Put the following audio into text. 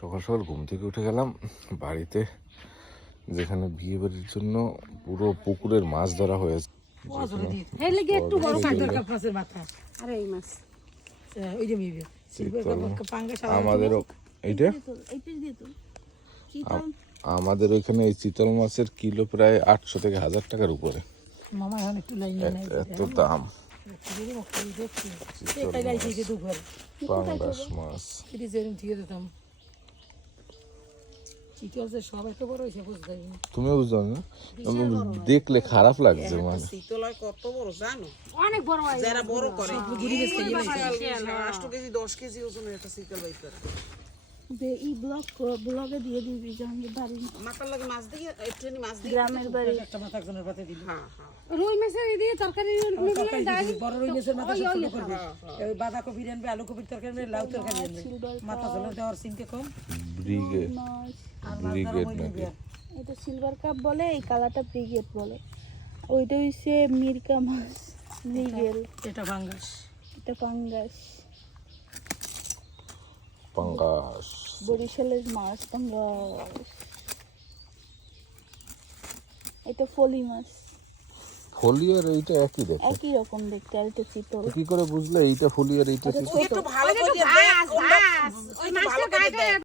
সকাল সকাল ঘুম থেকে উঠে গেলাম বাড়িতে, যেখানে বিয়ে বাড়ির জন্য পুরো পুকুরের মাছ ধরা হয়েছে। আমাদেরও এইটা আমাদের ওইখানে এই চিতল মাছের কিলো প্রায় 800 থেকে 1000 টাকার উপরে, এত দাম। পাঙ্গাস মাছ তুমিও বুঝছো না, দেখলে খারাপ লাগছে। মানে কত বড় জানো, অনেক বড় হয়, যারা বড় করে 8 কেজি 10 কেজি ওজনের একটা শীতল বাইক করে এই ব্লগে দিয়ে দিবি জাহাঙ্গীর বাড়ি মাথার লাগে মাছ দিয়ে একটুখানি মাছ দিয়ে গ্রামের বাড়ি একটা মাথা একজনের পাতে দিবি। হ্যাঁ রুই মাছের দিয়ে তরকারি বড় রুই মাছের মাথা ছোট করবি, এই বাঁধাকপি আনবে, আলু কপির তরকারি আনবে, লাউ তরকারি আনবে, মাথা ঝোলের দেওয়ার চিনতে কম। ব্রিগেড নাকি এটা সিলভার কাপ বলে, এই কালারটা ব্রিগেড বলে। ওইটা হইছে মিরকা মাছ, ব্রিগেল। এটা পাঙ্গাস, এটা পাঙ্গাস, পাঙ্গাস বরিশালের মাছ পাঙ্গাস। এটা ফলি মাছ, ফলি আর এইটা একই দেখো, একই রকম দেখতে। আর এটা চিতল। কি করে বুঝলে এইটা ফলি আর এইটা চিতল? একটু ভালো করে দেখ, ওই মাছের গায়ে